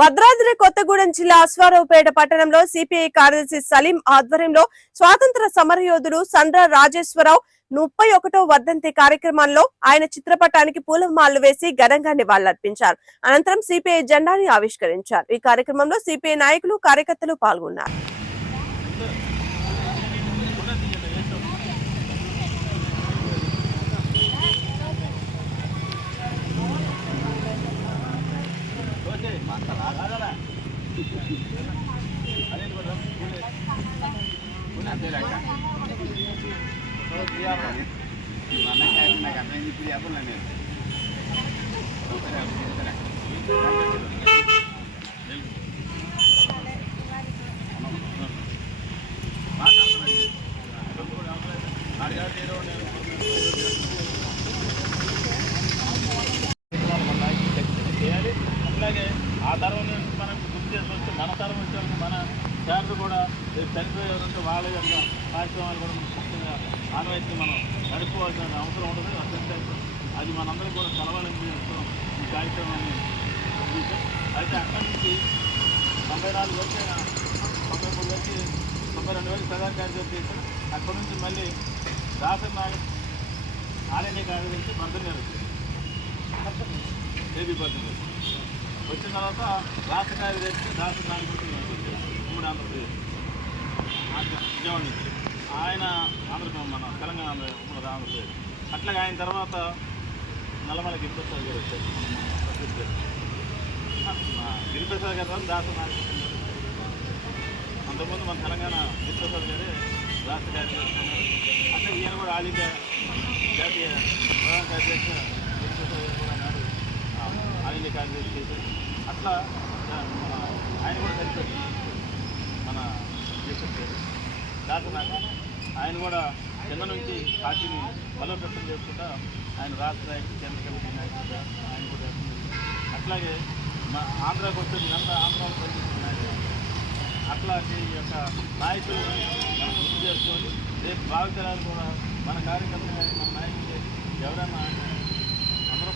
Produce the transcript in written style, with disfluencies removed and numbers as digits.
భద్రాద్రి కొత్తగూడెం జిల్లా అశ్వారావుపేట పట్టణంలో సిపిఐ కార్యదర్శి సలీం ఆధ్వర్యంలో స్వాతంత్ర సమరయోధుడు సండ్ర రాజేశ్వరరావు 31వ వర్ధంతి కార్యక్రమంలో ఆయన చిత్రపటానికి పూలమాలలు వేసి ఘనంగా నివాళులర్పించారు. అనంతరం సిపిఐ జెండాని ఆవిష్కరించారు. ఈ కార్యక్రమంలో సిపిఐ నాయకులు కార్యకర్తలు పాల్గొన్నారు. అట్లాగే ఆ తరం నుంచి మనకు గుర్తు చేసుకొచ్చి మన తరం వచ్చే మన శాఖలు కూడా చనిపోయేవారంటే వాళ్ళ యొక్క కార్యక్రమాలు కూడా మనం ముఖ్యంగా ఆనవాయితీ మనం నడుపుకోవాల్సిన అవసరం ఉంటుంది. అట్లంటే అది మనందరికీ కూడా కలవాలని ఈ కార్యక్రమాన్ని అయితే అక్కడి నుంచి 94 వరకు 93 వరకు 92 వరకు ప్రధాన కార్యదర్శి చేశారు. అక్కడి నుంచి మళ్ళీ దాసరి నాగర్ ఆర్ఎన్ఏ కార్యదర్శి బర్ధన్ గారు ఏబీ బర్ధన్ గారు వచ్చిన తర్వాత రాష్ట్ర కార్యదర్శి దాసరి నాగర్ ఉమ్మడి ఆంధ్రప్రదేశ్ విజయవాడ నుంచి ఆయన మన తెలంగాణ ఉమ్మడి ఆంధ్రప్రదేశ్. అట్లాగే ఆయన తర్వాత నల్లమల గిరిప్రసాద్ గారు వచ్చారు. గిరిప్రసాద్ గారు తర్వాత దాసరి నాగర్ అంతకుముందు మన తెలంగాణ గిరిప్రసాద్ గారే రాష్ట్ర కార్యదర్శి. అట్లా ఈయన కూడా ఆల్ ఇండియా జాతీయ ప్రధాన కార్యదర్శి గిరిప్రసాద్ గారు కూడా నాడు ఆల్ ఇండియా కార్యదర్శి చేశారు. అట్లా ఆయన కూడా కలిపారు మన దాసరి నాగర్. ఆయన కూడా కింద నుంచి పార్టీని బలోపేతం చేసుకుంటా ఆయన రాష్ట్ర నాయకులు కేంద్ర కమిటీ నాయకులు ఆయన కూడా అట్లాగే మా ఆంధ్రాకి వచ్చేది అంతా ఆంధ్రాలో పనిచేస్తున్న నాయకులు. అట్లాంటి యొక్క నాయకులు మనం గుర్తు చేసుకొని రేపు భావితరాలు కూడా మన కార్యకర్తలు మన నాయకులు ఎవరైనా అందరూ